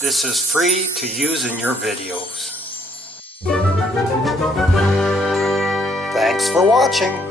This is free to use in your videos. Thanks for watching.